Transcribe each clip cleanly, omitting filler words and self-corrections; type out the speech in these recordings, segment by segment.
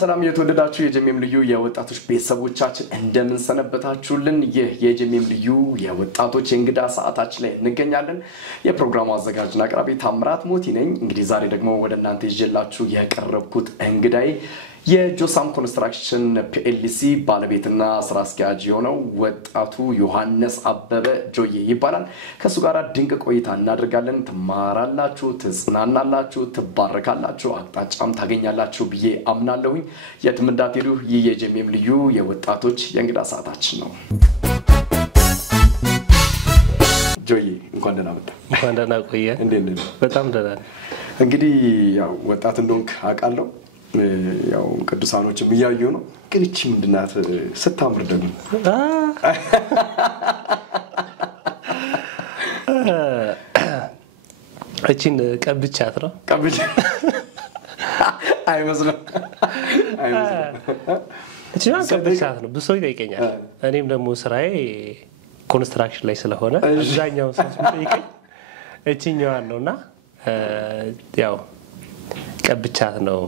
ሰላም የተወደዳችሁ የጀሜም ልዩ የወጣቶች ቤተሰቦቻችን እንደምን ሰነበታችሁልን የጀሜም ልዩ የወጣቶች እንግዳ ሰዓታችን ላይ እንገኛለን የፕሮግራሙ አዘጋጅና አቅራቢ ታምራት ሞቲ ነኝ እንግዲህ ዛሬ ደግሞ ወደ እናንተ ይዤላችሁ የቀረብኩት እንግዳይ የጆሳም ኮንስትራክሽን ፒኤልሲ ባለቤትና ስራ አስኪያጅ የሆነው ወጣቱ ዮሐንስ አበበ ጆዬ ይባላል ከሱ ጋር ድንቅ ቆይታ እናደርጋለን ተማራላችሁ ተጽናናላችሁ ተባረካላችሁ አቅጣጫም ታገኛላችሁ ብዬ አምናለሁ የትምዳቴሉ የጀሜም ልዩ የወጣቶች የእንግዳ ሰዓታችን ነው ጆዬ እንኳን ደህና መጣ እንኳን ደህና ቆየ እንዴት ነህ በጣም ደህና እንግዲህ ያው ወጣት እንደሆንክ አውቃለሁ ያው ቅዱሳኖችም ይያዩ ነው ግን እቺ ምንድናት ስታምር ደግሞ እቺን ቀብቻት ነው አይመስልም እቺን ቀብቻት ነው ብዙ ይጠይቀኛል እኔም ደግሞ ስራዬ ኮንስትራክሽን ላይ ስለሆነ አብዛኛው ሰው ይጠይቀኝ እቺኛዋን ነውና ያው ቀብቻት ነው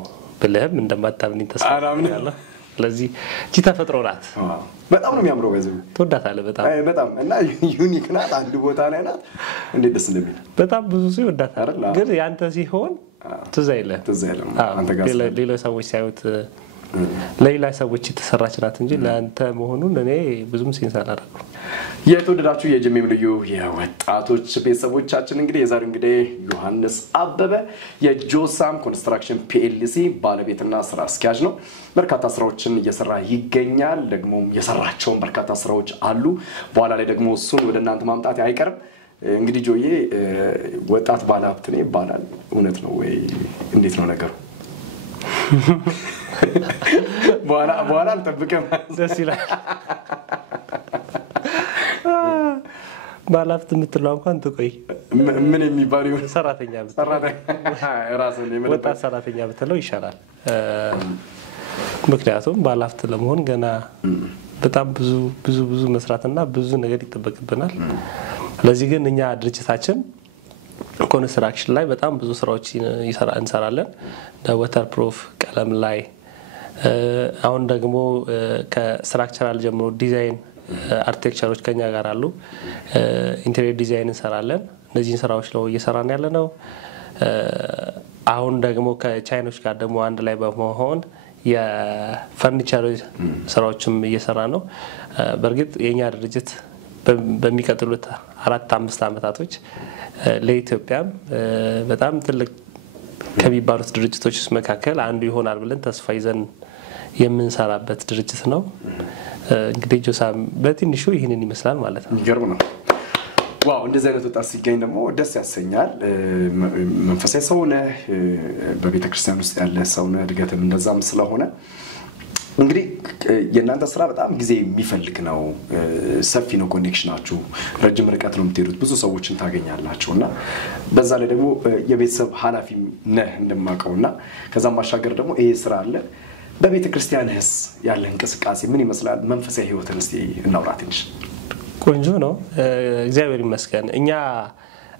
ብለህም እንደማታምኝ ተስፋ አደርጋለሁ ስለዚህ እቺ ተፈጥሮ ናት በጣም ነው የሚያምረው በዚህ ተወዳታለህ በጣም እና ዩኒክ ናት አንድ ቦታ ላይ ናት እንዴት ደስ እንደሚል በጣም ብዙ ሰው ይወዳታል ግን ያንተ ሲሆን ትዝ አይልም አንተ ጋር ሌላ ሰዎች ሳይወት ሌላ ሰዎች የተሰራች ናት እንጂ ለአንተ መሆኑን እኔ ብዙም ሴንስ አላደረኩም የተወደዳችሁ የጀሜም ልዩ የወጣቶች ቤተሰቦቻችን እንግዲህ የዛሬው እንግዲህ ዮሐንስ አበበ የጆሳም ኮንስትራክሽን ፒኤልሲ ባለቤትና ስራ አስኪያጅ ነው በርካታ ስራዎችን እየሰራ ይገኛል ደግሞ የሰራቸው በርካታ ስራዎች አሉ በኋላ ላይ ደግሞ እሱን ወደ እናንተ ማምጣት አይቀርም እንግዲህ ጆዬ ወጣት ባለሀብት ነው ይባላል እውነት ነው ወይ እንዴት ነው ነገሩ በኋላ አልጠብቀም ደስ ይላል ባለሀብት የምትለው እንኳን ትቆይ ምን የሚባል ይሆን ሰራተኛ ራስን ወጣት ሰራተኛ ብትለው ይሻላል ምክንያቱም ባለሀብት ለመሆን ገና በጣም ብዙ መስራትና ብዙ ነገር ይተበቅብናል ለዚህ ግን እኛ ድርጅታችን ኮንስትራክሽን ላይ በጣም ብዙ ስራዎች እንሰራለን ወተር ፕሩፍ ቀለም ላይ አሁን ደግሞ ከስትራክቸራል ጀምሮ ዲዛይን አርኪቴክቸሮች ከኛ ጋር አሉ ኢንተሪየር ዲዛይን እንሰራለን እነዚህ ስራዎች ነው እየሰራን ያለነው አሁን ደግሞ ከቻይኖች ጋር ደግሞ አንድ ላይ በመሆን የፈርኒቸር ስራዎችም እየሰራ ነው በርግጥ የኛ ድርጅት በሚቀጥሉት 4-5 አመታቶች ለኢትዮጵያ በጣም ትልቅ ከሚባሉት ድርጅቶች መካከል አንዱ ይሆናል ብለን ተስፋ ይዘን የምንሰራበት ድርጅት ነው እንግዲህ ጆሳም በትንሹ ይሄንን ይመስላል ማለት ነው ይገርም ነው ዋው እንደዚህ አይነት ወጣት ሲገኝ ደግሞ ደስ ያሰኛል መንፈሳዊ ሰው ነህ በቤተክርስቲያን ውስጥ ያለ ሰው ነህ እድገትም እንደዛም ስለሆነ እንግዲህ የእናንተ ስራ በጣም ጊዜ የሚፈልግ ነው ሰፊ ነው ኮኔክሽናችሁ ረጅም ርቀት ነው የምትሄዱት ብዙ ሰዎችን ታገኛላችሁና በዛ ላይ ደግሞ የቤተሰብ ኃላፊ ነህ እንደማቀውና ከዛም ባሻገር ደግሞ ይሄ ስራ አለ በቤተክርስቲያንስ ያለ እንቅስቃሴ ምን ይመስላል መንፈሳዊ ህይወትን እስቲ እናውራ ትንሽ ቆንጆ ነው እግዚአብሔር ይመስገን እኛ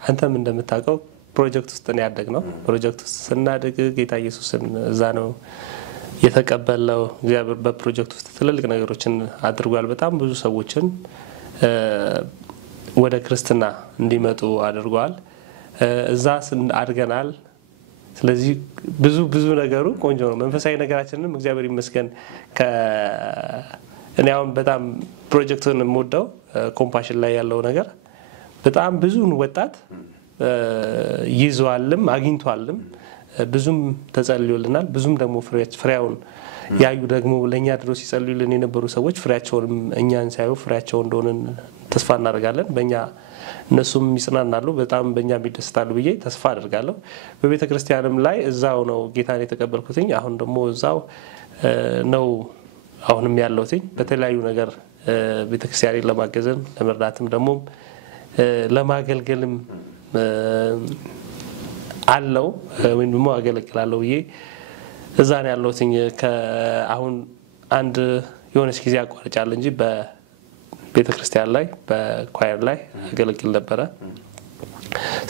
አንተም እንደምታውቀው ፕሮጀክት ውስጥ ነው ያደግነው ፕሮጀክት ውስጥ ስናድግ ጌታ ኢየሱስን እዛ ነው የተቀበለው እግዚአብሔር በፕሮጀክት ውስጥ ትልልቅ ነገሮችን አድርጓል በጣም ብዙ ሰዎችን ወደ ክርስትና እንዲመጡ አድርጓል እዛ አድገናል ስለዚህ ብዙ ነገሩ ቆንጆ ነው መንፈሳዊ ነገራችንንም እግዚአብሔር ይመስገን እኔ አሁን በጣም ፕሮጀክቱን የምወደው ኮምፓሽን ላይ ያለው ነገር በጣም ብዙን ወጣት ይዟልም አግኝቷልም ብዙም ተጸልዮልናል ብዙም ደግሞ ፍሬያውን ያዩ ደግሞ ለኛ ድሮ ሲጸልዩልን የነበሩ ሰዎች ፍሬያቸውንም እኛን ሳይው ፍሬያቸው እንደሆነን ተስፋ እናደርጋለን በእኛ እነሱም ይጽናናሉ በጣም በእኛ ቢደስታሉ ብዬ ተስፋ አደርጋለሁ በቤተክርስቲያንም ላይ እዛው ነው ጌታን የተቀበልኩትኝ አሁን ደግሞ እዛው ነው አሁንም ያለውትኝ በተለያዩ ነገር ቤተክርስቲያንን ለማገዝም ለመርዳትም ደግሞ ለማገልገልም አለው ወይም ደግሞ አገለግላለሁ ብዬ እዛ ነው ያለሁት። አሁን አንድ የሆነች ጊዜ አቋርጫለሁ እንጂ በቤተክርስቲያን ላይ በኳየር ላይ አገለግል ነበረ።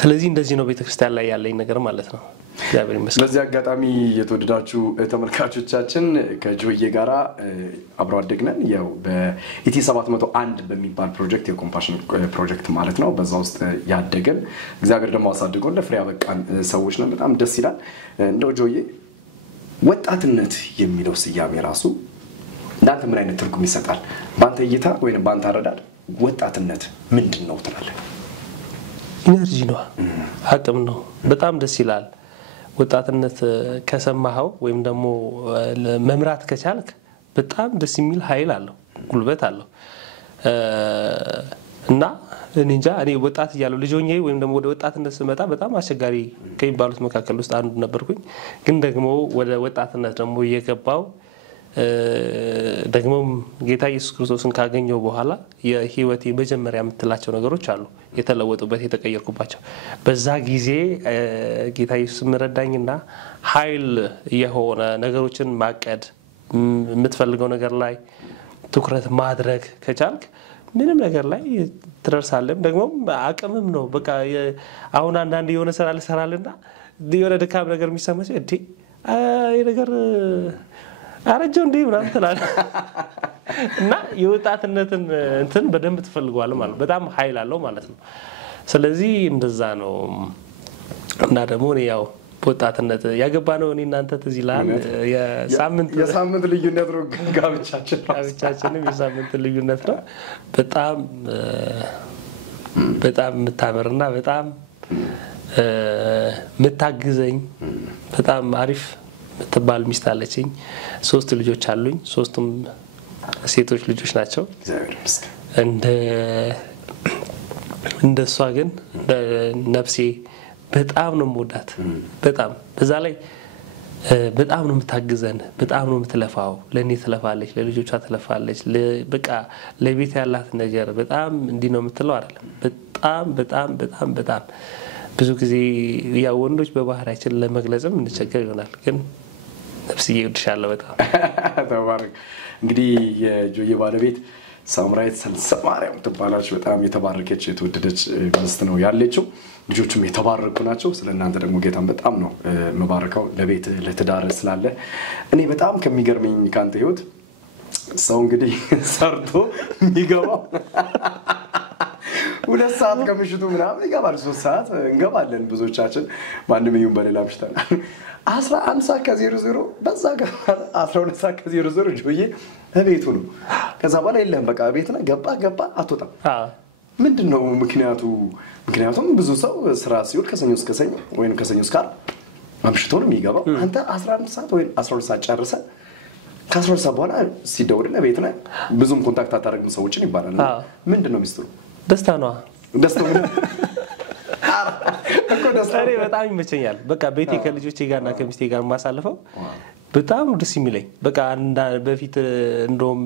ስለዚህ እንደዚህ ነው ቤተክርስቲያን ላይ ያለኝ ነገር ማለት ነው። እግዚአብሔር ይመስገን። ስለዚህ አጋጣሚ የተወደዳችሁ ተመልካቾቻችን ከጆዬ ጋራ አብሮ አደግነን ያው በኢቲ 701 በሚባል ፕሮጀክት የኮምፓሽን ፕሮጀክት ማለት ነው። በዛ ውስጥ ያደገን እግዚአብሔር ደግሞ አሳድጎን ለፍሬ ያበቃን ሰዎች ነን። በጣም ደስ ይላል። እንደው ጆዬ ወጣትነት የሚለው ስያሜ ራሱ እንዳንተ ምን አይነት ትርጉም ይሰጣል? ባንተ እይታ ወይንም ባንተ አረዳድ ወጣትነት ምንድነው ትላለህ? ኢነርጂ ነው፣ አቅም ነው። በጣም ደስ ይላል። ወጣትነት ከሰማኸው ወይም ደግሞ መምራት ከቻልክ በጣም ደስ የሚል ኃይል አለው፣ ጉልበት አለው። እና እንጃ እኔ ወጣት እያለሁ ልጅ ሆኜ ወይም ደግሞ ወደ ወጣትነት ስመጣ በጣም አስቸጋሪ ከሚባሉት መካከል ውስጥ አንዱ ነበርኩኝ። ግን ደግሞ ወደ ወጣትነት ደግሞ እየገባው ደግሞ ጌታ ኢየሱስ ክርስቶስን ካገኘው በኋላ የህይወቴ መጀመሪያ የምትላቸው ነገሮች አሉ የተለወጡበት የተቀየርኩባቸው። በዛ ጊዜ ጌታ ኢየሱስ ምረዳኝና ኃይል የሆነ ነገሮችን ማቀድ የምትፈልገው ነገር ላይ ትኩረት ማድረግ ከቻልክ ምንም ነገር ላይ ትደርሳለህ። ደግሞ አቅምም ነው። በቃ አሁን አንዳንድ የሆነ ስራ ልሰራልና የሆነ ድካም ነገር የሚሰማሽ እንዴ ነገር አረጀው እንዴ ምናምን ትላለህ። እና የወጣትነትን እንትን በደንብ ትፈልገዋለህ ማለት በጣም ኃይል አለው ማለት ነው። ስለዚህ እንደዛ ነው። እና ደግሞ እኔ ያው ወጣትነት ያገባነው እኔ እናንተ ትዝ ይላል የሳምንት ልዩነት ነው ጋብቻችንም የሳምንት ልዩነት ነው። በጣም የምታምርና በጣም የምታግዘኝ በጣም አሪፍ የምትባል ሚስት አለችኝ። 3 ልጆች አሉኝ። 3ቱም ሴቶች ልጆች ናቸው። እንደሷ ግን ነፍሴ በጣም ነው የምወዳት። በጣም በዛ ላይ በጣም ነው የምታግዘን፣ በጣም ነው የምትለፋው። ለኔ ትለፋለች፣ ለልጆቿ ትለፋለች። በቃ ለቤት ያላት ነገር በጣም እንዲህ ነው የምትለው አይደለም። በጣም ብዙ ጊዜ ያው ወንዶች በባህሪያችን ለመግለጽም እንቸገር ይሆናል። ግን ነፍስዬ እወድሻለሁ በጣም ተባረክ። እንግዲህ የጆዬ ባለቤት ሳምራዊት ሰልሰማርያም ትባላለች። በጣም የተባረከች የተወደደች ሚስት ነው ያለችው። ልጆቹም የተባረኩ ናቸው። ስለናንተ ደግሞ ጌታን በጣም ነው መባረከው ለቤት ለትዳር ስላለ። እኔ በጣም ከሚገርመኝ ካንተ ህይወት ሰው እንግዲህ ሰርቶ የሚገባው 2 ሰዓት ከምሽቱ ምናምን ይገባል። 3 ሰዓት እንገባለን ብዙዎቻችን ማንም ይሁን በሌላ ምሽተና 11 ሰዓት ከ00 በዛ ጋር 12 ሰዓት ከ00 ጆዬ እቤቱ ነው። ከዛ በኋላ የለም በቃ ቤት ነው ገባ አትወጣም። ምንድነው ምክንያቱ? ምክንያቱም ብዙ ሰው ስራ ሲውል ከሰኞ እስከ ሰኞ ወይንም ከሰኞ እስከ ዓርብ አምሽቶ ነው የሚገባው። አንተ 11 ሰዓት ወይ 12 ሰዓት ጨርሰ ከ12 ሰዓት በኋላ ሲደውልልህ ቤት ነህ። ብዙም ኮንታክት አታደርግም ሰዎችን ይባላል። ምንድነው ሚስጥሩ? ደስታ ነው። ደስታው እኮ ደስታው በጣም ይመቸኛል። በቃ ቤቴ ከልጆቼ ጋርና ከሚስቴ ጋር ማሳለፈው በጣም ደስ የሚለኝ። በቃ በፊት እንደውም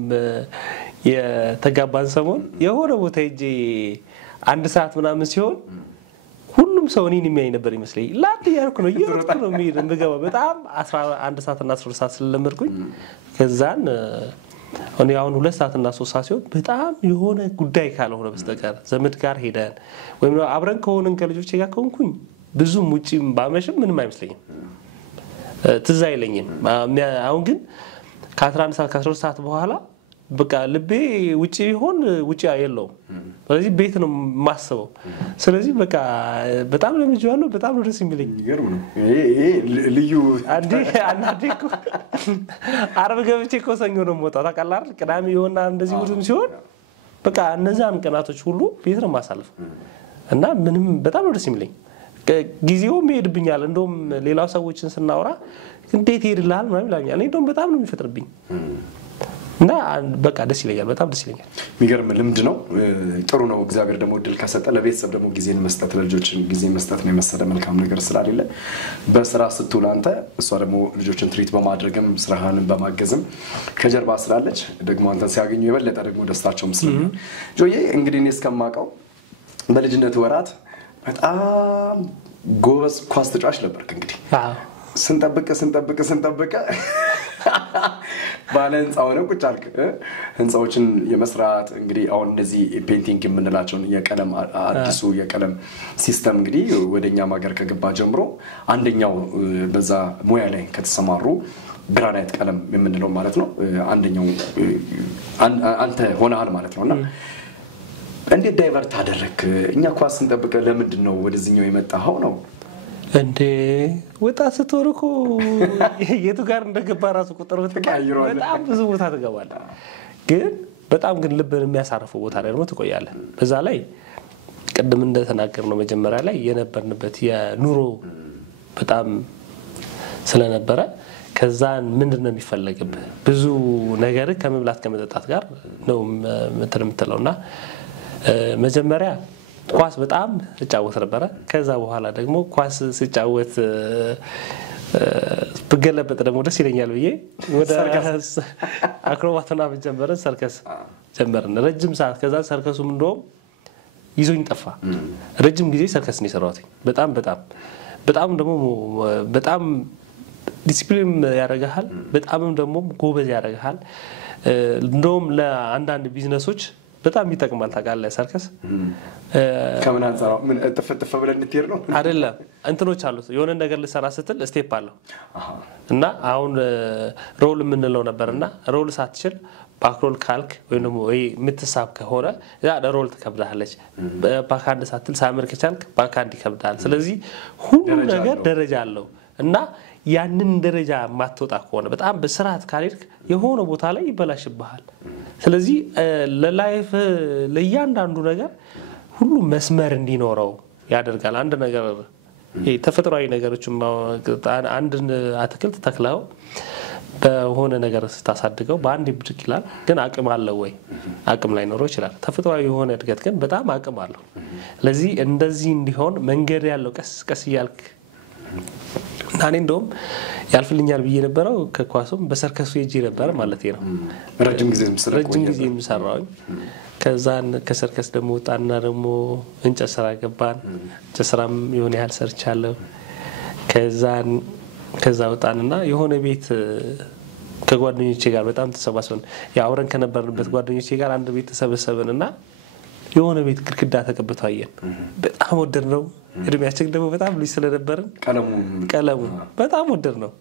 የተጋባን ሰሞን የሆነ ቦታ ሄጄ 1 ሰዓት ምናምን ሲሆን ሁሉም ሰው እኔን የሚያይ ነበር ይመስለኝ። ላጥ ያርኩ ነው እየሮጥኩ ነው የምገባው። በጣም 11 ሰዓት እና 12 ሰዓት ስለለመድኩኝ ከዛን እኔ አሁን 2 ሰዓት እና 3 ሰዓት ሲሆን በጣም የሆነ ጉዳይ ካልሆነ በስተቀር ዘመድ ጋር ሄደን ወይም አብረን ከሆነን ከልጆቼ ጋር ከሆንኩኝ ብዙም ውጪም ባመሽም ምንም አይመስለኝም፣ ትዝ አይለኝም። አሁን ግን ከ11 ሰዓት ከ12 ሰዓት በኋላ በቃ ልቤ ውጪ ቢሆን ውጪ አይደለም። ስለዚህ ቤት ነው ማስበው። ስለዚህ በቃ በጣም ለምጄዋለሁ። በጣም ነው ደስ የሚለኝ። ይገርም ነው ይሄ ልዩ አናዲኩ ዓርብ ገብቼ እኮ ሰኞ ነው የምወጣው ታውቃለህ አይደል? ቅዳሜ ይሆንና እንደዚህ ሁሉም ሲሆን በቃ እነዛን ቀናቶች ሁሉ ቤት ነው ማሳለፍ እና ምንም በጣም ነው ደስ የሚለኝ። ጊዜውም ይሄድብኛል። እንደውም ሌላው ሰዎችን ስናወራ እንዴት ይሄድልሃል ምናምን ይላኛል። እኔ እንደውም በጣም ነው የሚፈጥርብኝ እና በቃ ደስ ይለኛል። በጣም ደስ ይለኛል። የሚገርም ልምድ ነው። ጥሩ ነው። እግዚአብሔር ደግሞ እድል ከሰጠ ለቤተሰብ ደግሞ ጊዜን መስጠት ለልጆችን ጊዜ መስጠት ነው የመሰለ መልካም ነገር ስላለ በስራ ስትውል አንተ እሷ ደግሞ ልጆችን ትሪት በማድረግም ስራህን በማገዝም ከጀርባ ስላለች ደግሞ አንተን ሲያገኙ የበለጠ ደግሞ ደስታቸው ምስል ጆዬ እንግዲህ እኔ እስከማውቀው በልጅነት ወራት በጣም ጎበዝ ኳስ ተጫዋች ነበርክ። እንግዲህ ስንጠብቅ ባለ ህንጻው ነው ቁጭ አልክ ህንጻዎችን የመስራት እንግዲህ አሁን እንደዚህ ፔንቲንግ የምንላቸው የቀለም አዲሱ የቀለም ሲስተም እንግዲህ ወደኛ ሀገር ከገባ ጀምሮ አንደኛው በዛ ሙያ ላይ ከተሰማሩ ግራናይት ቀለም የምንለው ማለት ነው አንደኛው አንተ ሆነሃል ማለት ነውና እንዴት ዳይቨርት አደረክ እኛ ኳስ ስንጠብቅ ለምንድን ነው ወደዚህኛው የመጣው ነው እንዴ ወጣት ስትወርኩ የቱ ጋር እንደገባ ራሱ ቁጥር ብትቀያይሩ በጣም ብዙ ቦታ ተገባለ ግን ልብን የሚያሳርፈው ቦታ ላይ ደግሞ ትቆያለህ በዛ ላይ ቀደም እንደተናገርነው መጀመሪያ ላይ የነበርንበት የኑሮ በጣም ስለነበረ ከዛን ምንድነው የሚፈልግብህ ብዙ ነገር ከመብላት ከመጠጣት ጋር ነው ምትለውና መጀመሪያ ኳስ በጣም እጫወት ነበር ከዛ በኋላ ደግሞ ኳስ ሲጫወት በገለበጥ ደግሞ ደስ ይለኛል ብዬ ወደ አክሮባትና በጀመረን ሰርከስ ጀመረን ረጅም ሰዓት ከዛ ሰርከሱም እንደውም ይዞኝ ጠፋ ረጅም ጊዜ ሰርከስ ነው የሰራሁት በጣም ደግሞ በጣም ዲሲፕሊን ያረጋሃል በጣምም ደግሞ ጎበዝ ያረጋሃል እንደውም ለአንዳንድ ቢዝነሶች በጣም ይጠቅማል ታውቃለህ ሰርከስ ከምን አንፃር ምን ተፈተፈ ብለን እንትይር ነው አይደለም እንትኖች አሉት የሆነ ነገር ልሰራ ስትል ስቴፕ አለው እና አሁን ሮል ምንለው ነበርና ሮል ሳትችል ባክሮል ካልክ ወይ ደግሞ ምትሳብ ከሆነ ያ ሮል ተከብዳለች ባካንድ ሳትል ሳምር ከቻልክ ባካንድ ይከብዳል ስለዚህ ሁሉ ነገር ደረጃ አለው እና ያንን ደረጃ ማትወጣ ከሆነ በጣም በስርዓት ካልሄድክ የሆነ ቦታ ላይ ይበላሽብሃል ስለዚህ ለላይፍ ለያንዳንዱ ነገር ሁሉ መስመር እንዲኖረው ያደርጋል አንድ ነገር ተፈጥሯዊ ነገሮች አንድ አትክልት ተክለው በሆነ ነገር ስታሳድገው በአንድ ብድቅ ይላል ግን አቅም አለው ወይ አቅም ላይ ኖሮ ይችላል ተፈጥሯዊ የሆነ እድገት ግን በጣም አቅም አለው ስለዚህ እንደዚህ እንዲሆን መንገድ ያለው ቀስ ይያልክ ናኔ እንደውም ያልፍልኛል ብዬ ነበርው ከኳሱም በሰርከሱ እጂ ነበር ማለት ነው ረጅም ጊዜ ምሰራው ከዛን ከሰርከስ ደግሞ ወጣና ደግሞ እንጨት ስራ ገባን እንጨት ስራም የሆነ ያህል ሰርቻለሁ ከዛ ወጣንና የሆነ ቤት ከጓደኞቼ ጋር በጣም ተሰባስበን ያውረን ከነበርንበት ጓደኞቼ ጋር አንድ ቤት ተሰበሰብንና የሆነ ቤት ግድግዳ ተቀብቶ አየን በጣም ወደድነው እድሜያችን ደግሞ በጣም ልጅ ስለነበርን ቀለሙ በጣም ወደድነው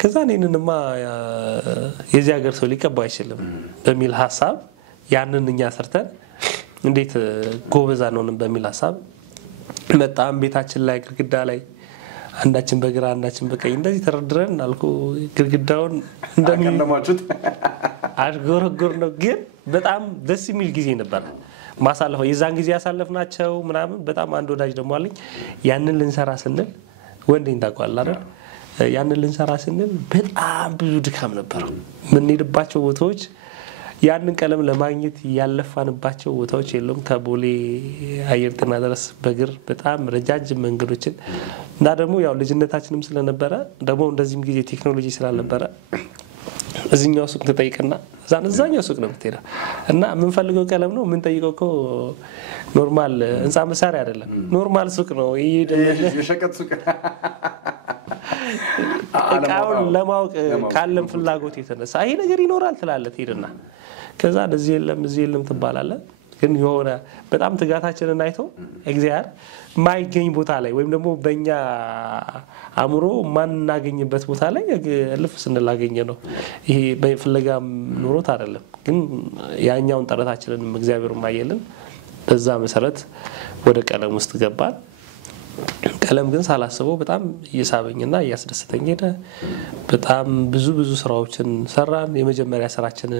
ከዛ እኔንንማ የዚህ ሀገር ሰው ሊቀባ አይችልም በሚል ሐሳብ ያንን እኛ ሰርተን እንዴት ጎበዛ ነውን በሚል ሐሳብ መጣም ቤታችን ላይ ግድግዳ ላይ አንዳችን በግራ አንዳችን በቀኝ እንደዚህ ተረድረን አልኩ ግድግዳውን እንደማችሁት አሽጎረጎር ነው ግን በጣም ደስ የሚል ጊዜ ነበር ማሳለፈው የዛን ጊዜ ያሳለፍናቸው ምናምን በጣም አንድ ወዳጅ ደግሞ አለኝ ያንን ልንሰራ ስንል ወንዴን ታቋል አይደል ያንን ልንሰራ ስንል በጣም ብዙ ድካም ነበር ምን ሄድባቸው ቦታዎች ያንን ቀለም ለማግኘት ያለፋንባቸው ቦታዎች የለም ከቦሌ አየር ጤና ድረስ በእግር በጣም ረጃጅም መንገዶችን እና ደግሞ ያው ልጅነታችንም ስለነበረ ደግሞ እንደዚህም ጊዜ ቴክኖሎጂ ስላልነበረ እዚህኛው ሱቅ ተጠይቀና እዛኛው ሱቅ ነው የምትሄደው እና ምን ፈልገው ቀለም ነው ምን ጠይቀው እኮ ኖርማል እንሳ መሳሪያ አይደለም ኖርማል ሱቅ ነው የሸቀጥ ሱቅ አቃውን ለማወቅ ካለም ፍላጎት የተነሳ ይሄ ነገር ይኖራል ትላለህ ሄድና ከዛ እዚህ የለም ትባላለ ግን የሆነ በጣም ትጋታችንን አይቶ እግዚአብሔር ማይገኝ ቦታ ላይ ወይም ደግሞ በእኛ አምሮ ማንናገኝበት ቦታ ላይ ልፍ ስንላገኘ ነው ይሄ በፍለጋም ኑሮት አይደለም ግን ያኛውን ጥረታችንን እግዚአብሔር ማየልን በዛ መሰረት ወደ ቀለም ውስጥ ገባን ቀለም ግን ሳላስበው በጣም እየሳበኝና እያስደስተኝ ሄደ በጣም ብዙ ስራዎችን ሰራን የመጀመሪያ ስራችን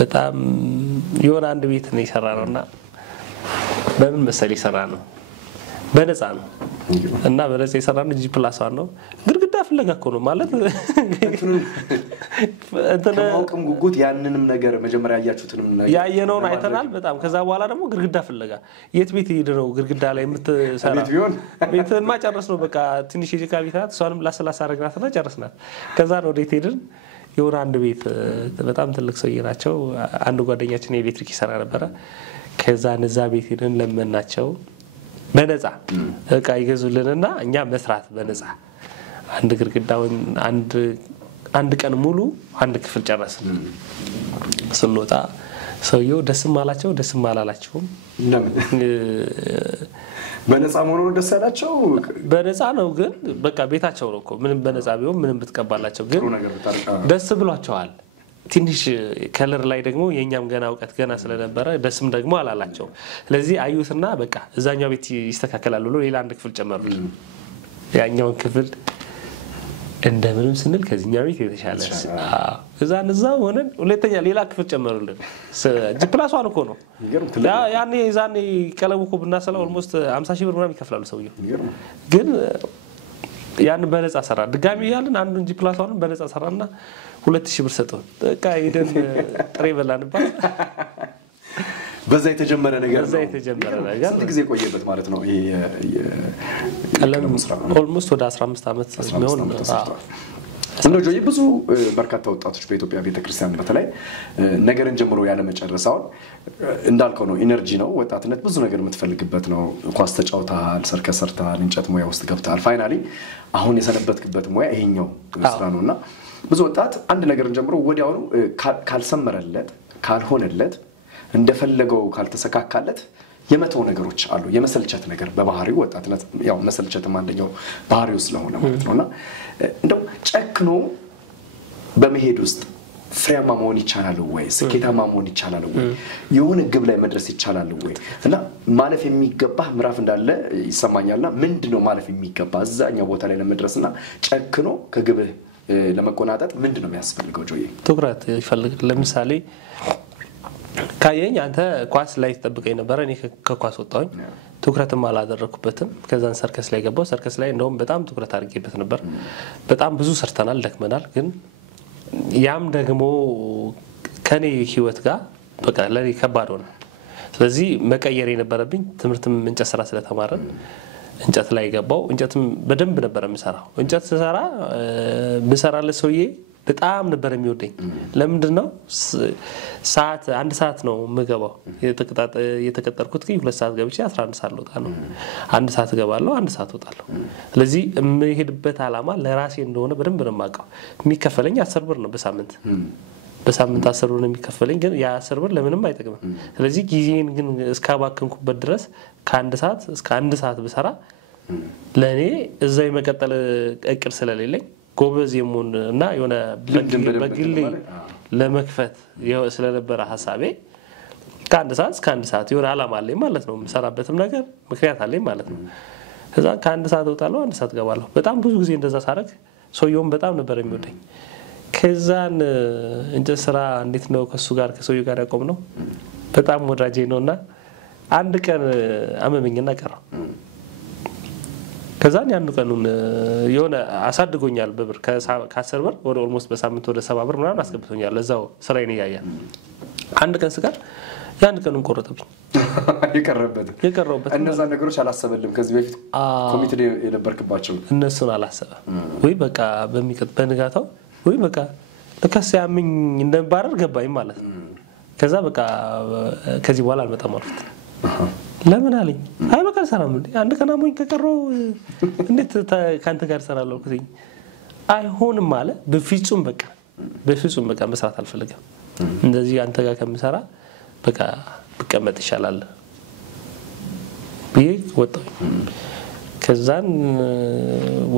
በጣም የሆነ አንድ ቤት ነው ይሰራነውና በምን መሰል ይሰራነው በነፃ ነው እና በነፃ ይሰራነው G+1 ነው ግድግዳ ፍለጋ እኮ ነው ማለት ከማውቅም ጉጉት ያንንም ነገር መጀመሪያ ያያችሁትንም ነገር ያየነውን አይተናል በጣም ከዛ በኋላ ደግሞ ግድግዳ ፍለጋ የት ቤት ሄደው ግድግዳ ላይ የምትሰራ ቤትማ ጨረስነው በቃ ትንሽ የጭቃ ቤታት እሷንም ላስላሳ አረግናትና ጨረስናት ከዛ ነው ወዴት ሄድን የሆነ አንድ ቤት በጣም ትልቅ ሰውዬ ናቸው አንድ ጓደኛችን ኤሌክትሪክ ይሰራ ነበር ከዛ ነዛ ቤት ሄደን ለመናቸው በነፃ እቃ ይገዙልንና እኛ መስራት በነፃ አንድ ግርግዳውን አንድ ቀን ሙሉ አንድ ክፍል ጨረስን ስንወጣ ሰውየው ደስም አላቸው ደስም አላላቸውም በነፃ ሆኖ ደስ ያላቸው በነፃ ነው ግን በቃ ቤታቸው ነው እኮ ምንም በነፃ ቢሆን ምንም ብትቀባላቸው ግን ደስ ብሏቸዋል ትንሽ ከለር ላይ ደግሞ የኛም ገና እውቀት ገና ስለነበረ ደስም ደግሞ አላላቸው ስለዚህ አዩትና በቃ እዛኛው ቤት ይስተካከላል ብሎ ሌላ አንድ ክፍል ጨመሩልን ያኛውን ክፍል እንደምንም ስንል ከዚህኛው ቤት የተሻለ እዛው ሆነን ሁለተኛ ሌላ ክፍል ጨመሩልን ጂፕላሷን እኮ ነው ያኔ ዛኔ ቀለሙ እኮ ብናሰላው ኦልሞስት 50 ሺህ ብር ምናምን ይከፍላሉ ሰውየው ግን ያን በነፃ ሰራ ድጋሚ ያለን አንዱን ጂፕላሷን በነፃ ሰራና 2000 ብር ሰጠው በቃ ሄደን ጥሬ በላንባት በዛ የተጀመረ ነገር በዛ የተጀመረ ነገር ስንት ጊዜ ቆየበት ማለት ነው ይሄ ቀለም ኦልሞስት ወደ 15 አመት የሚሆን እንደው ጆይ ብዙ በርካታ ወጣቶች በኢትዮጵያ ቤተክርስቲያን በተለይ ነገርን ጀምሮ ያለ መጨረሻው እንዳልከው ነው ኢነርጂ ነው ወጣትነት ብዙ ነገር የምትፈልግበት ነው ኳስ ተጫውታል ሰርከስ ሰርታል እንጨት ሙያ ውስጥ ገብታል ፋይናሊ አሁን የሰነበትክበት ሙያ ይሄኛው ስራ ነውና ብዙ ወጣት አንድ ነገርን ጀምሮ ወዲያው ካልሰመረለት ካልሆነለት እንደፈለገው ካልተሰካካለት የመተው ነገሮች አሉ የመሰልቸት ነገር በባህሪው ወጣትነት ያው መሰልቸትም አንደኛው ባህሪው ስለሆነ ማለት ነውና እንደው ጨክኖ በመሄድ ውስጥ ፍሬያማ መሆን ይቻላል ወይ ስኬታማ መሆን ይቻላል ወይ የሆነ ግብ ላይ መድረስ ይቻላል ወይ እና ማለፍ የሚገባ ምዕራፍ እንዳለ ይሰማኛልና ምንድነው ማለፍ የሚገባ እዛኛው ቦታ ላይ ለመድረስና ጨክኖ ከግብ ለመቆናጠጥ ምንድነው የሚያስፈልገው ጆይ ትኩረት ይፈልጋል ለምሳሌ ካየኝ አንተ ኳስ ላይ ተጠብቀኝ ነበር እኔ ከኳስ ወጣሁኝ ትኩረትም አላደረኩበትም ከዛን ሰርከስ ላይ ገባው ሰርከስ ላይ እንደውም በጣም ትኩረት አድርጌበት ነበር በጣም ብዙ ሰርተናል ደክመናል ግን ያም ደግሞ ከኔ ህይወት ጋር በቃ ለኔ ከባድ ሆነ ስለዚህ መቀየር የነበረብኝ ትምህርትም እንጨት ስራ ስለተማረን እንጨት ላይ ገባው እንጨትም በደንብ ነበር የምሰራው እንጨት ምሰራለ ሰውዬ በጣም ነበር የሚወደኝ ለምንድነው ሰዓት አንድ ሰዓት ነው ምገባው የተቀጠርኩት ግን 2 ሰዓት ገብቼ 11 ሰዓት ልወጣ ነው አንድ ሰዓት ገባለሁ አንድ ሰዓት ወጣለሁ ስለዚህ የምሄድበት አላማ ለራሴ እንደሆነ በደንብ ነው የማውቀው የሚከፈለኝ 10 ብር ነው በሳምንት 10 ብር ነው የሚከፈለኝ ግን ያ 10 ብር ለምንም አይጠቅምም ስለዚህ ጊዜን ግን እስካባከንኩበት ድረስ ከአንድ ሰዓት እስከ 1 ሰዓት በሰራ ለኔ እዛ የመቀጠል እቅድ ስለሌለኝ ጎበዝ የሙን እና የሆነ በግል ለመክፈት ስለነበረ ሐሳቤ ከአንድ ሰዓት እስከ 1 ሰዓት የሆነ አላማ አለኝ ማለት ነው የምሰራበትም ነገር ምክንያት አለኝ ማለት ነው ከዛ ከአንድ ሰዓት ወጣለሁ 1 ሰዓት ገባለሁ በጣም ብዙ ጊዜ እንደዛ ሳረግ ሰውየውም በጣም ነበር የሚወደኝ ከዛን እንጨት ስራ እንዴት ነው ከሱ ጋር ከሰውየው ጋር ያቆም ነው በጣም ወዳጄ ነውና አንድ ቀን አመመኝና ቀረው ከዛን ያን ቀኑን የሆነ አሳድጎኛል በብር ከ10 ብር ወደ ኦልሞስት በሳምንት ወደ 70 ብር ምናምን አስገብቶኛል ለዛው ስራዬን ያያያል አንድ ቀን ስጋር ያን ቀኑን ቆረጠብኝ የቀረበት እነዛ ነገሮች አላሰበልም ከዚህ በፊት ኮሚቴ የነበርክባቸው እነሱን አላሰበ ወይ በቃ በንጋታው ወይ በቃ ለካስ ያምኝ እንደባረር ገባኝ ማለት ነው ከዛ በቃ ከዚህ በኋላ አልመጣም አልኩት ለምን አለኝ አይ በቃ ሰላም እንዴ አንድ ቀን አሞኝ ከቀረው እንዴት ካንተ ጋር ሰራለሁ ከዚህ አይሆንም አለ በፍጹም በቃ መስራት አልፈልግም እንደዚህ አንተ ጋር ከምሰራ በቃ ብቀመጥ ይሻላል ቢይ ወጣው ከዛን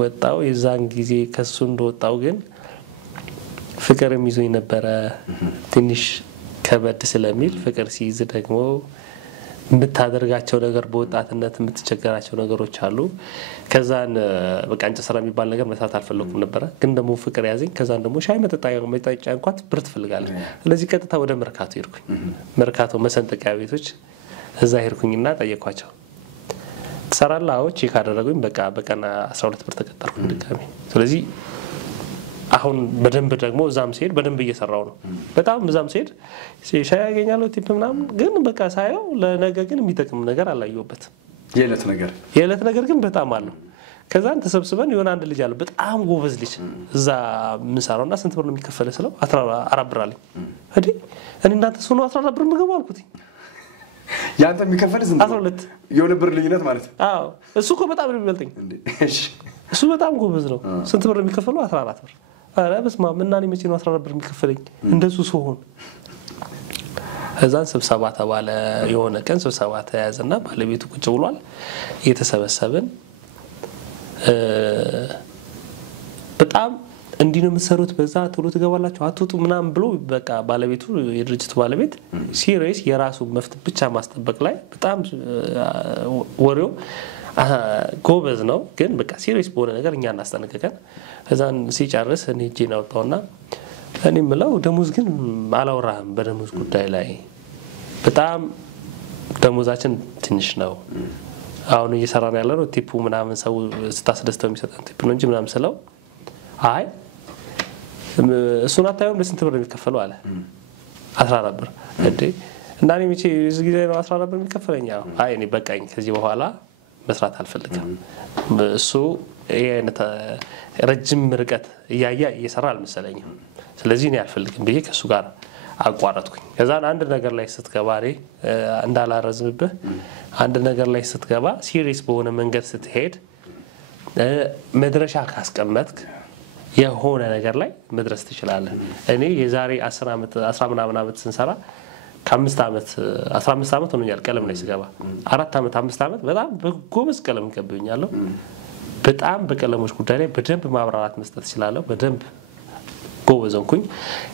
ወጣው የዛን ጊዜ ከሱ እንደወጣው ግን ፍቅርም ይዞኝ ነበር ትንሽ ከበድ ስለሚል ፍቅር ሲይዝ ደግሞ ምታደርጋቸው ነገር በወጣትነት ምትቸገራቸው ነገሮች አሉ ከዛን በቃ እንጨት ስራ የሚባል ነገር መስራት አልፈለኩም ነበር ግን ደግሞ ፍቅር ያዘኝ ከዛን ደግሞ ሻይ መጠጣ እንኳን ብር ትፈልጋለህ ስለዚህ ቀጥታ ወደ መርካቶ ሄድኩኝ መርካቶ መሰንጠቂያ ቤቶች እዛ ሄድኩኝና ጠየኳቸው ተሰራላ አዎ ቼክ አደረጉኝ በቃ በቀን 12 ብር ተቀጠርኩኝ ድጋሚ ስለዚህ አሁን በደንብ ደግሞ እዛም ሲሄድ በደንብ እየሰራው ነው በጣም እዛም ሲሄድ ሻይ ያገኛለሁ ቲፕ ምናምን ግን በቃ ሳይው ለነገ ግን የሚጠቅም ነገር አላየውበት የለት ነገር ግን በጣም አለው ከዛን ተሰብስበን የሆነ አንድ ልጅ አለ በጣም ጎበዝ ልጅ እዛ ምንሰራውና ስንት ብር ነው የሚከፈለ ስለው 14 ብር አለኝ እዲ እኔ እናንተ ሱኑ 14 ብር ምገባው አልኩት ያንተ የሚከፈል ዝም 12 የሆነ ብር ልዩነት ማለት አዎ እሱ እኮ በጣም ነው የሚበልጠኝ እሺ እሱ በጣም ጎበዝ ነው ስንት ብር የሚከፈለው 14 ብር አረ በስማ ምናኔ መቼ ነው 14 ብር የሚከፈለኝ እንደሱ ሶሆን እዛን ስብሰባ ተባለ የሆነ ቀን ስብሰባ ተያዘና ባለቤቱ ቁጭ ብሏል እየተሰበሰብን በጣም እንዲህ ነው የምትሰሩት በዛ ቶሎ ትገባላችሁ አትወጡ ምናም ብሎ በቃ ባለቤቱ የድርጅቱ ባለቤት ሲሪየስ የራሱ መፍት ብቻ ማስጠበቅ ላይ በጣም ወሬው ጎበዝ ነው ግን በቃ ሲሪየስ በሆነ ነገር እኛ እናስጠነቀቀን እዛን ሲጨርስ እኔ ጄና ወጣውና እኔ ምለው ደሞዝ ግን አላወራም በደሞዝ ጉዳይ ላይ በጣም ደሞዛችን ትንሽ ነው አሁን እየሰራን ያለው ቲፑ ምናምን ሰው ስታስደስተው የሚሰጠን ቲፕ ነው እንጂ ምናምን ስለው አይ እሱን አታየውም ለስንት ብር የሚከፈለው አለ 14 ብር እንዴ እና እኔ መቼ እዚህ ጊዜ ነው 14 ብር የሚከፈለኝ አይ እኔ በቃኝ ከዚህ በኋላ መስራት አልፈልግም እሱ የአይነት ረጅም ርቀት እየሰራ አልመሰለኝም ስለዚህ እኔ አልፈልግም ብዬ ከሱ ጋር አቋረጥኩኝ ከዛን አንድ ነገር ላይ ስትገባ እንዳላረዝምብህ አንድ ነገር ላይ ስትገባ ሲሪየስ በሆነ መንገድ ስትሄድ መድረሻ ካስቀመጥክ የሆነ ነገር ላይ መድረስ ትችላለህ እኔ የዛሬ 10 አመት 10 ምናምን አመት ስንሰራ ከ5 አመት 15 አመት ሆኖኛል ቀለም ላይ ስገባ 4 አመት 5 አመት በጣም በጎበዝ ቀለም ከብኛለሁ በጣም በቀለሞች ጉዳይ ላይ በደንብ ማብራራት መስጠት ይችላልው በደንብ ጎበዝንኩኝ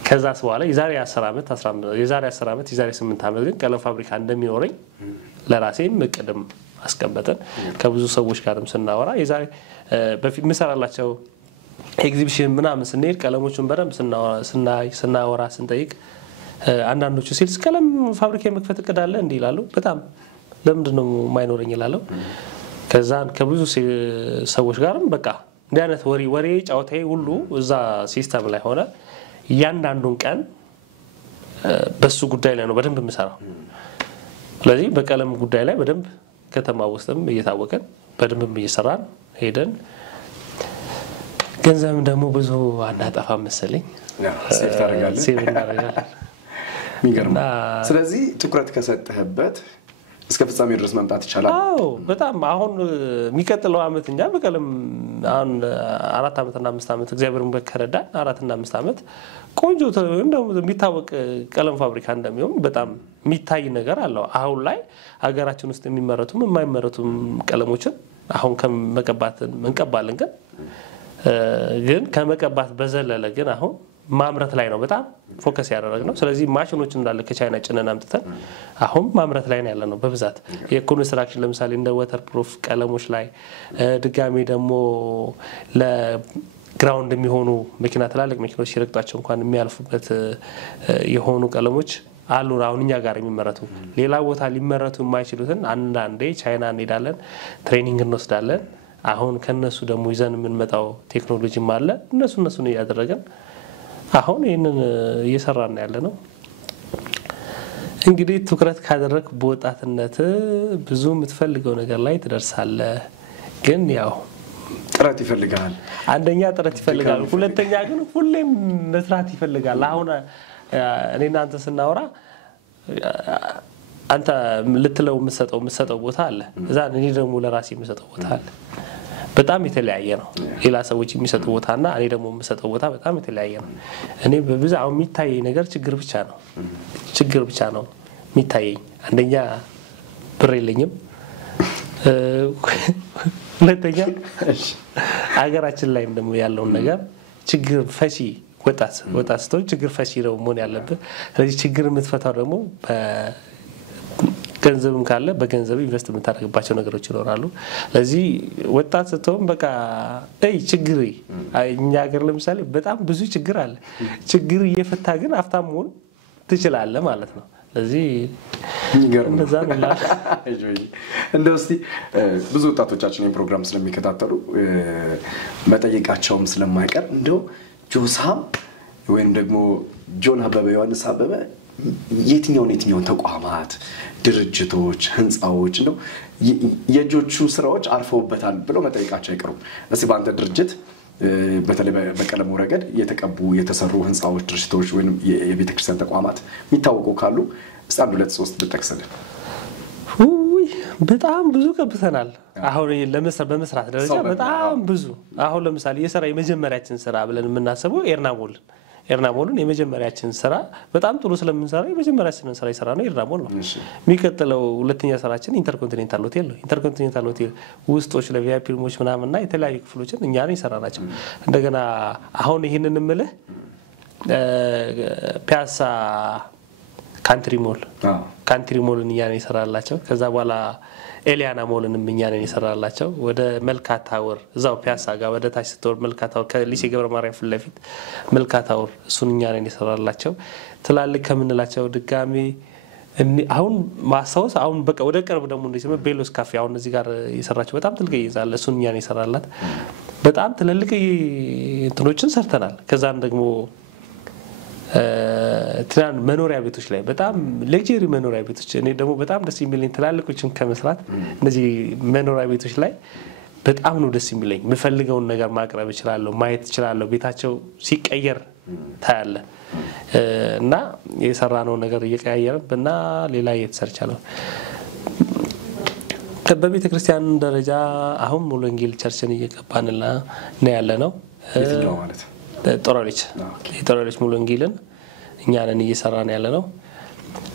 ከዛስ በኋላ የዛሬ 10 አመት 15 የዛሬ 10 አመት የዛሬ 8 አመት ግን ቀለም ፋብሪካ እንደሚኖረኝ ለራሴም እቅድም አስቀምጠን ከብዙ ሰዎች ጋርም ስናወራ የዛሬ በፊት መሰራላቸው ኤግዚቢሽን ምናምን ስንሄድ ቀለሞቹን በደንብ ስናወራ ስንጠይቅ አንዳንዶቹ ሲልስ ቀለም ፋብሪካ መክፈት እቅድ አለ እንዴ ይላሉ በጣም ለምንድነው ማይኖርኝ ይላሉ ከዛን ከብዙ ሰዎች ጋርም በቃ እንደ አይነት ወሬ ጫውታዬ ሁሉ እዛ ሲስተም ላይ ሆነ ያንዳንዱን ቀን በሱ ጉዳይ ላይ ነው በደንብ የምሰራው ስለዚህ በቀለም ጉዳይ ላይ በደንብ ከተማ ውስጥም እየታወቀን በደንብ እየሰራን ሄደን ገንዘብ ደግሞ ብዙ አናጠፋ መሰለኝ ሴፍ ታደርጋለህ ሴፍ እናደርጋለን ሚገርም ስለዚህ ትኩረት ከሰጠህበት እስከ ፍጻሜ ድረስ መምጣት ይችላል አዎ በጣም አሁን የሚቀጥለው አመት እንጃ በቀለም አሁን 4 አመት እና 5 አመት እግዚአብሔርን በከረዳ 4 እና 5 አመት ቆንጆ እንደው የሚታወቅ ቀለም ፋብሪካ እንደሚሆን በጣም የሚታይ ነገር አለው አሁን ላይ ሀገራችን ውስጥ የሚመረቱም የማይመረቱም ቀለሞችን አሁን ከመቀባት መንቀባለን ግን ከመቀባት በዘለለ ግን አሁን ማምረት ላይ ነው በጣም ፎከስ ያደረግነው ስለዚህ ማሽኖች እንዳለ ከቻይና ጭነን አምጥተን አሁን ማምረት ላይ ነው ያለነው በብዛት የኮንስትራክሽን ለምሳሌ እንደ ዋተር ፕሩፍ ቀለሞች ላይ ድጋሚ ደግሞ ለግራውንድ የሚሆኑ መኪና ተላልቅ መኪኖች ሲረግጣቸው እንኳን የሚያልፉበት የሆኑ ቀለሞች አሉ አሁን እኛ ጋር የሚመረቱ ሌላ ቦታ ሊመረቱ የማይችሉትን አንዳንዴ ቻይና እንሄዳለን ትሬኒንግ እንወስዳለን አሁን ከነሱ ደግሞ ይዘን የምንመጣው ቴክኖሎጂም አለ እነሱን ያደረገን አሁን ይሄንን እየሰራን ያለነው እንግዲህ ትኩረት ካደረክ በወጣትነት ብዙ የምትፈልገው ነገር ላይ ትደርሳለህ ግን ያው ጥረት ይፈልጋል አንደኛ ጥረት ይፈልጋል ሁለተኛ ግን ሁሌም መስራት ይፈልጋል አሁን እኔና አንተ ስናወራ አንተ ልትለው የምትሰጠው ቦታ አለ እዛ እኔ ደግሞ ለራሴ የምሰጠው ቦታ አለ በጣም የተለያየ ነው ሌላ ሰዎች የሚሰጠው ቦታና እኔ ደግሞ የምሰጠው ቦታ በጣም የተለያየ ነው እኔ በብዛው የሚታየኝ ነገር ችግር ብቻ ነው የሚታየኝ አንደኛ ብር የለኝም ሁለተኛ ሀገራችን ላይም ደግሞ ያለው ነገር ችግር ፈቺ ወጣት ስትሆን ችግር ፈቺ ነው መሆን ያለበት ስለዚህ ችግር የምትፈታው ደግሞ ገንዘብም ካለ በገንዘብ ኢንቨስት የምታደርግባቸው ነገሮች ይኖራሉ ለዚህ ወጣት ስትሆን በቃ ችግር እኛ ሀገር ለምሳሌ በጣም ብዙ ችግር አለ ችግር እየፈታ ግን አፍታም መሆን ትችላለህ ማለት ነው ለዚህ እንደዛም እና እንደው እስቲ ብዙ ወጣቶቻችን ይሄን ፕሮግራም ስለሚከታተሉ መጠየቃቸውም ስለማይቀር እንደው ጆሳም ወይም ደግሞ ጆን አበበ ዮሐንስ አበበ የትኛውን ተቋማት ድርጅቶች ህንጻዎች እንደው የጆቹ ስራዎች አርፈውበታል ብሎ መጠየቃቸው አይቀርም እስቲ በአንተ ድርጅት በተለይ በቀለሙ ረገድ የተሰሩ ህንጻዎች ድርጅቶች ወይንም የቤተክርስቲያን ተቋማት የሚታወቁ ካሉ እስቲ 1 2 3 ብትጠቅስልን በጣም ብዙ ቀብተናል አሁን በመስራት ደረጃ በጣም ብዙ አሁን ለምሳሌ የሰራ የመጀመሪያችን ስራ ብለን የምናስበው ኤርናሞልን የመጀመሪያችን ስራ በጣም ጥሩ ስለምንሰራ የመጀመሪያችን ስራ ይሰራ ነው ኤርናሞል ነው የሚከተለው ሁለተኛ ስራችን ኢንተርኮንቲኔንታል ሆቴል ነው ኢንተርኮንቲኔንታል ሆቴል ውስጦች ለቪአይፒ ሩሞች ምናምንና የተለያዩ ክፍሎችን እኛ ነን ይሰራናቸው እንደገና አሁን ይሄንን ምልህ ፒያሳ ካንትሪ ሞልን እኛ ነን ይሰራላቸው ከዛ በኋላ ኤሊያና ሞልንም እኛ ነን ይሰራላቸው ወደ መልካታወር እዛው ፒያሳ ጋር ወደ ታች ስትወር መልካታወር ከሊሴ ገብረ ማርያም ፊት ለፊት መልካታወር እሱን እኛ ነን ይሰራላቸው ትላልቅ ከምንላቸው ድጋሚ አሁን ማሳውስ አሁን በቃ ወደ ቅርብ ደግሞ እንደዚህ ቤሎስ ካፌ አሁን እዚህ ጋር ይሰራቸው በጣም ትልቅ ይዛል እሱን እኛ ነን ይሰራላት በጣም ትልልቅ እንትኖችን ሰርተናል ከዛን ደግሞ ትናን መኖሪያ ቤቶች ላይ በጣም ሌክቸሪ መኖሪያ ቤቶች እኔ ደግሞ በጣም ደስ የሚለኝ ትላልቆችን ከመስራት እነዚህ መኖሪያ ቤቶች ላይ በጣም ነው ደስ የሚለኝ ምፈልገውን ነገር ማቅረብ ይችላል ማየት ይችላል ቤታቸው ሲቀየር ታያለ እና የሰራነው ነገር እየቀያየረብና ሌላ እየተሰርቻለው በቤተ ክርስቲያን ደረጃ አሁን ሙሉ ወንጌል ቸርችን እየቀባንና ነው ያለነው የትኛው ማለት ጦራሪች ሙሉ ወንጌልን እኛ ነን እየሰራን ያለነው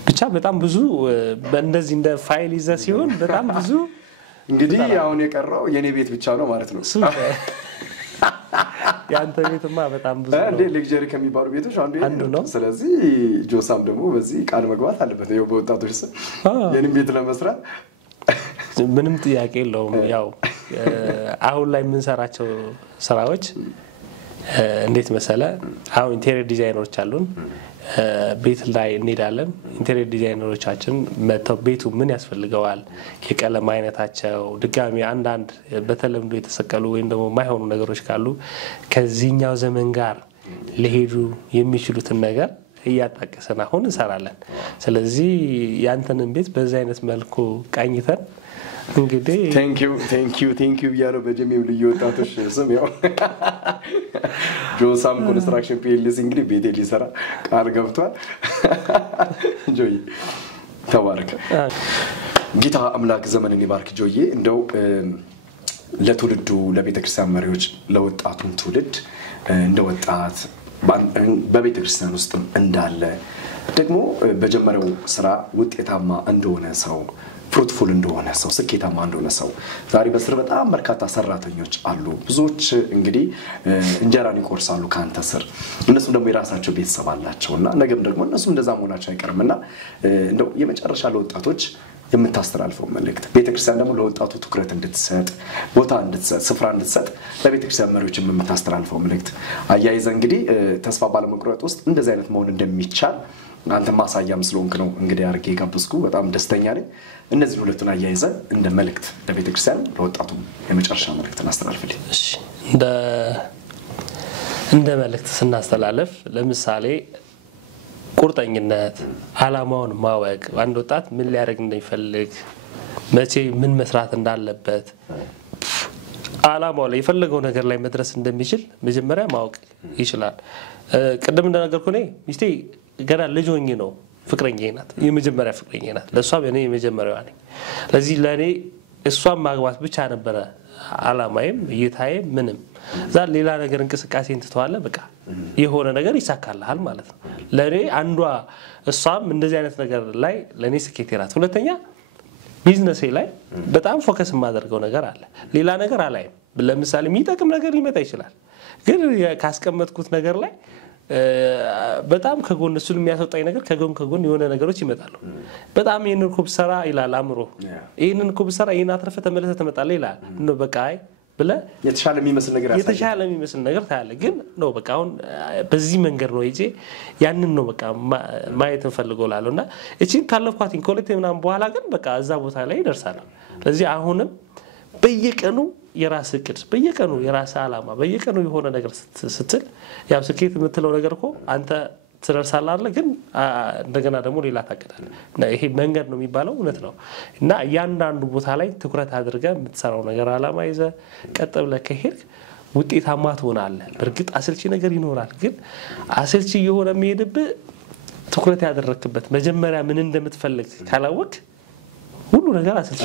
ብቻ በጣም ብዙ በእንደዚህ እንደ ፋይል ይዘ ሲሆን በጣም ብዙ እንግዲህ አሁን የቀረው የኔ ቤት ብቻ ነው ማለት ነው ያንተ ቤትማ በጣም ብዙ ነው እንደ ሌክቸሪ ከሚባሉ ቤቶች አንዱ ነው ስለዚህ ጆሳም ደግሞ በዚህ ቃል መግባት አለበት ነው በወጣቶች የኔ ቤት ለመስራት ምንም ጥያቄ የለውም ያው አሁን ላይ ምን ሰራቸው ስራዎች እንዴት መሰለ አሁን ኢንቴሪየር ዲዛይነሮች አሉን ቤት ላይ እንሄዳለን ኢንቴሪየር ዲዛይነሮቻችን መተው ቤቱ ምን ያስፈልገዋል የቀለም አይነታቸው ድጋሚ አንዳንድ በተለምዶ የተሰቀሉ ወይ ደግሞ ማይሆኑ ነገሮች ካሉ ከዚህኛው ዘመን ጋር ለሄዱ የሚችሉትን ነገር እያጣቀሰን አሁን እንሰራለን ስለዚህ ያንተን ቤት በዛ አይነት መልኩ ቃኝተን እንግዲህ ቴንክ ዩ ያለው በጀሜም ልዩ ወጣቶች ስም ያው ጆሳም ኮንስትራክሽን ፒኤልሲ እንግዲህ ቤት ሊሰራ ቃል ገብቷል ጆይ ተባረከ ጌታ አምላክ ዘመንን ይባርክ ጆዬ እንደው ለትውልዱ ለቤተክርስቲያን መሪዎች ለወጣቱን ትውልድ እንደወጣት በቤተክርስቲያን ውስጥ እንዳለ ደግሞ በጀመረው ስራ ውጤታማ እንደሆነ ሰው ፍሩትፉል እንደሆነ ሰው ስኬታማ እንደሆነ ሰው ዛሬ በስር በጣም በርካታ ሰራተኞች አሉ ብዙዎች እንግዲህ እንጀራን ይቆርሳሉ ካንተ ስር እነሱም ደግሞ የራሳቸው ቤተሰብ አላቸውና ነገም ደግሞ እነሱም እንደዛ መሆናቸው አይቀርምና እንደው የመጨረሻ ለወጣቶች የምታስተላልፈው መልእክት ቤተክርስቲያን ደግሞ ለወጣቱ ትኩረት እንድትሰጥ ቦታ እንድትሰጥ ስፍራ እንድትሰጥ ለቤተክርስቲያን መሪዎች የምታስተላልፈው መልእክት አያይዘ እንግዲህ ተስፋ ባለመቁረጥ ውስጥ እንደዚህ አይነት መሆን እንደሚቻል አንተ ማሳያም ስለሆንክ ነው እንግዲህ አርጌ ጋብስኩ በጣም ደስተኛ ነኝ እነዚህ ሁለቱን አያይዘ እንደ መልእክት ለቤተክርስቲያን ለወጣቱ የመጨረሻ መልእክት እናስተላልፍልኝ እሺ እንደ መልእክት ስናስተላልፍ ለምሳሌ ቁርጠኝነት አላማውን ማወቅ አንድ ወጣት ምን ሊያደርግ እንደሚፈልግ መቼ ምን መስራት እንዳለበት አላማው ላይ የፈለገው ነገር ላይ መድረስ እንደሚችል መጀመሪያ ማወቅ ይችላል ቀደም እንደነገርኩ ነኝ ሚስቴ ገና ልጅ ሆኜ ነው ፍቅረኛዬ ናት የመጀመሪያ ፍቅረኛዬ ናት ለሷ በእኔ የመጀመሪያዋ ነኝ ለዚህ ለኔ እሷን ማግባት ብቻ ነበር አላማዬም እይታዬ ምንም ዛሬ ሌላ ነገር እንቅስቃሴ እንትተዋለ በቃ የሆነ ነገር ይሳካልሃል ማለት ነው ለኔ አንዷ እሷም እንደዚህ አይነት ነገር ላይ ለኔ ስኬት ይራት ሁለተኛ ቢዝነስ ላይ በጣም ፎከስ ማድረገው ነገር አለ ሌላ ነገር አላይም ለምሳሌ የሚጠቅም ነገር ሊመጣ ይችላል ግን ካስቀመጥኩት ነገር ላይ በጣም ከጎን እሱን የሚያስወጣኝ ነገር ከጎን የሆነ ነገሮች ይመጣሉ በጣም ይሄንን ኩብሰራ ይላል አምሮ ይሄንን ኩብሰራ ይሄን አትረፈ ተመለሰ ተመጣለ ይላል ነው በቃ ብለ የተሻለ የሚመስል ነገር ታያለ ግን ነው በቃ አሁን በዚህ መንገድ ነው እጂ ያንን ነው በቃ ማየት እንፈልገውላለውና እቺን ካለፍኳት ኢንኮሌክቲቭ ምናም በኋላ ግን በቃ እዛ ቦታ ላይ ይደርሳል ስለዚህ አሁንም በየቀኑ የራስ እቅድ በየቀኑ የራስ አላማ በየቀኑ የሆነ ነገር ስትል ያው ስኬት የምትለው ነገር እኮ አንተ ትደርሳለህ አይደል ግን እንደገና ደግሞ ሌላ ታቀዳለህ ይሄ መንገድ ነው የሚባለው እውነት ነው እና ያንዳንዱ ቦታ ላይ ትኩረት አድርገህ የምትሰራው ነገር አላማ ይዘ ቀጥብለ ከሄድክ ውጤታማ ትሆናለህ በርግጥ አሰልቺ ነገር ይኖራል ግን አሰልቺ የሆነ የሚሄድብህ ትኩረት ያደረክበት መጀመሪያ ምን እንደምትፈልግ ካላወቅ ሁሉ ነገር አሰልቺ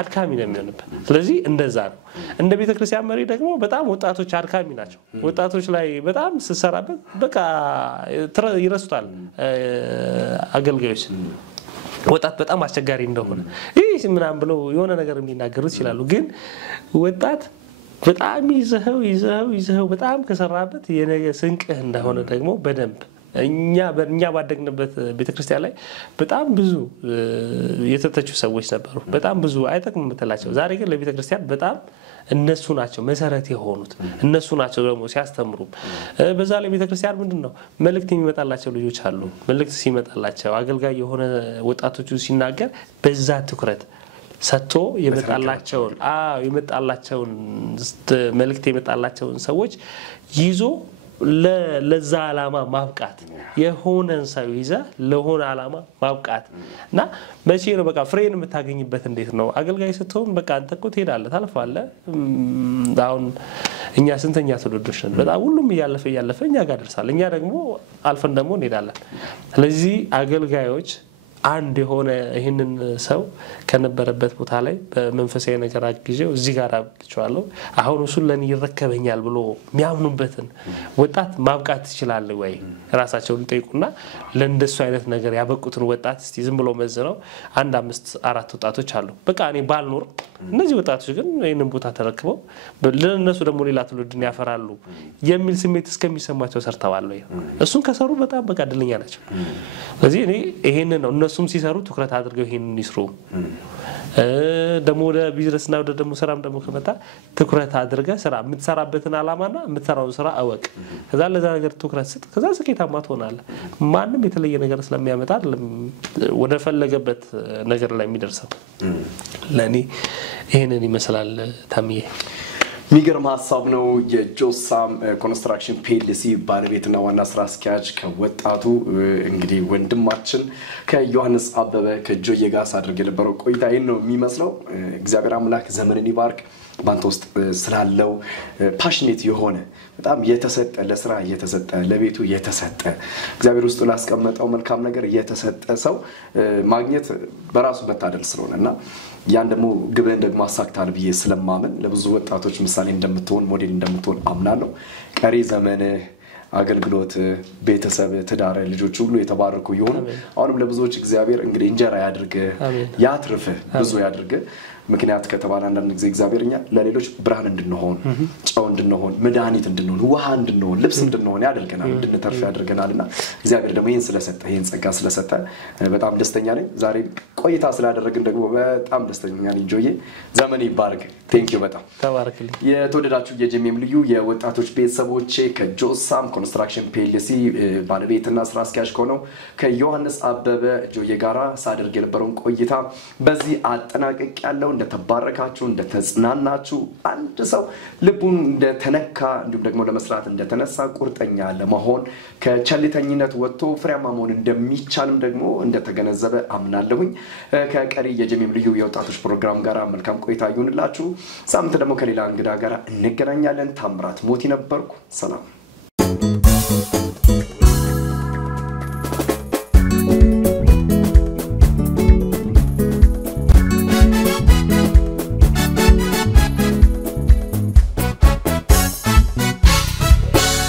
አድካሚ ነው የሚሆንበት ስለዚህ እንደዛ ነው እንደ ቤተክርስቲያን መሪ ደግሞ በጣም ወጣቶች አድካሚ ናቸው ወጣቶች ላይ በጣም ሲሰራበት በቃ ይረሱታል አገልጋዮች ወጣት በጣም አስቸጋሪ እንደሆነ ይሄ ምናምን ብለው የሆነ ነገር የሚናገሩት ይችላሉ ግን ወጣት በጣም ይዘው በጣም ከሰራበት የነገ ስንቅህ እንደሆነ ደግሞ በደንብ እኛ ባደግንበት ቤተክርስቲያን ላይ በጣም ብዙ የተተቹ ሰዎች ነበሩ በጣም ብዙ አይተክም ምትላቸው ዛሬ ግን ለቤተክርስቲያን በጣም እነሱ ናቸው መሰረት የሆኑት እነሱ ናቸው ደግሞ ሲያስተምሩ በዛ ላይ ቤተክርስቲያን ምንድነው መልእክት የሚመጣላቸው ልጆች አሉ መልእክት ሲመጣላቸው አገልጋይ የሆነ ወጣቶቹ ሲናገር በዛ ትኩረት ሰጥቶ የመጣላቸውን መልእክት የመጣላቸውን ሰዎች ይዞ ለዛ ዓላማ ማብቃት የሆነን ሰው ይዛ ለሆነ ዓላማ ማብቃትና መቼ ነው በቃ ፍሬን የምታገኝበት እንዴት ነው አገልጋይ ስትሆን በቃ አንተ እኮ ትሄዳለህ ታልፋለህ አሁን እኛ ስንተኛ ትውልዶች ነን በጣም ሁሉም ያለፈ እኛ ጋር ደርሳል እኛ ደግሞ አልፈን ደግሞ እንሄዳለን ስለዚህ አገልጋዮች አንድ የሆነ ይሄንን ሰው ከነበረበት ቦታ ላይ በመንፈሳዊ ነገር አግዤው እዚህ ጋር አብቅቻለሁ አሁን እሱ ለኔ ይረከበኛል ብሎ የሚያምኑበትን ወጣት ማብቃት ይችላል ወይ ራሳቸውን ጠይቁና ለእንደሱ አይነት ነገር ያበቁትን ወጣት እስቲ ዝም ብሎ መዝነው 1-5-4 ወጣቶች አሉ በቃ እኔ ባልኖር እነዚህ ወጣቶች ግን ይሄንን ቦታ ተረክበው ለነሱ ደግሞ ሌላ ትውልድን ያፈራሉ የሚል ስሜት እስከሚሰማቸው ሰርተዋል ወይ እሱን ከሰሩ በጣም በቃ ድልኛ ናቸው ስለዚህ እኔ ይሄንን ነው እነሱም ሲሰሩ ትኩረት አድርገው ይሄንን ይስሩ ደሞ ወደ ቢዝነስና ወደ ደሞ ሰራም ደሞ ከመጣ ትኩረት አድርገ ስራ የምትሰራበትን አላማና የምትሰራውን ስራ አወቅ ከዛ ለዛ ነገር ትኩረት ስጥ ከዛ ስኬታማ ትሆናለህ ማንንም የተለየ ነገር ስለሚያመጣ ወደ ፈለገበት ነገር ላይ የሚደርሰው ለኔ ይሄንን ይመስላል ታምዬ ሚገርም ሐሳብ ነው የጆሳም ኮንስትራክሽን ፒኤልሲ ባለቤትና ዋና ስራ አስኪያጅ ከወጣቱ እንግዲህ ወንድማችን ከዮሐንስ አበበ ከጆዬ ጋር አድርገን የነበረው ቆይታ ይሄን ነው የሚመስለው እግዚአብሔር አምላክ ዘመንን ይባርክ ባንተ ውስጥ ስላለው ፓሽኔት የሆነ በጣም የተሰጠ ለስራ የተሰጠ ለቤቱ የተሰጠ እግዚአብሔር ውስጥ ላስቀመጠው መልካም ነገር የተሰጠ ሰው ማግኘት በራሱ መታደል ስለሆነና ያን ደግሞ ግብን ደግሞ አሳክታል ብዬ ስለማመን ለብዙ ወጣቶች ምሳሌ እንደምትሆን ሞዴል እንደምትሆን አምናለሁ ቀሪ ዘመን አገልግሎት ቤተሰብ ትዳር ልጆች ሁሉ የተባረኩ ይሁን አሁንም ለብዙዎች እግዚአብሔር እንግዲህ እንጀራ ያድርግ ያትርፍ ብዙ ያድርግ ምክንያት ከተባለ አንዳንድ ጊዜ እግዚአብሔርኛ ለሌሎች ብርሃን እንድንሆን ጫው እንድንሆን መድኃኒት እንድንሆን ውሃ እንድንሆን ልብስ እንድንሆን ያደርገናል እንድንተርፍ ያደርገናልና እግዚአብሔር ደግሞ ይሄን ስለሰጠ ይሄን ጸጋ ስለሰጠ በጣም ደስተኛ ነኝ ዛሬ ቆይታ ስላደረግን ደግሞ በጣም ደስተኛ ነኝ ጆዬ ዘመን ይባርክ ቴንክ ዩ በጣም ተባረክልኝ የተወደዳችሁ የጄሜም ልዩ የወጣቶች ቤተሰቦቼ ከጆሳም ኮንስትራክሽን ፒኤልሲ ባለቤትና ስራ አስኪያጅ ሆነው ከዮሐንስ አበበ ጆዬ ጋራ ሳደርግ የነበረውን ቆይታ በዚህ አጠናቀቅ ያለው እንደተባረካችሁ እንደተጽናናችሁ አንድ ሰው ልቡን እንደተነካ እንዲሁም ደግሞ ለመስራት እንደተነሳ ቁርጠኛ ለመሆን ከቸልተኝነት ወጥቶ ፍሬያማ መሆን እንደሚቻልም ደግሞ እንደተገነዘበ አምናለሁኝ ከቀሪ የጄሜም ልዩ የወጣቶች ፕሮግራም ጋራ መልካም ቆይታ ይሁንላችሁ ሳምንት ደግሞ ከሌላ እንግዳ ጋራ እንገናኛለን ታምራት ሞቲ ነበርኩ ሰላም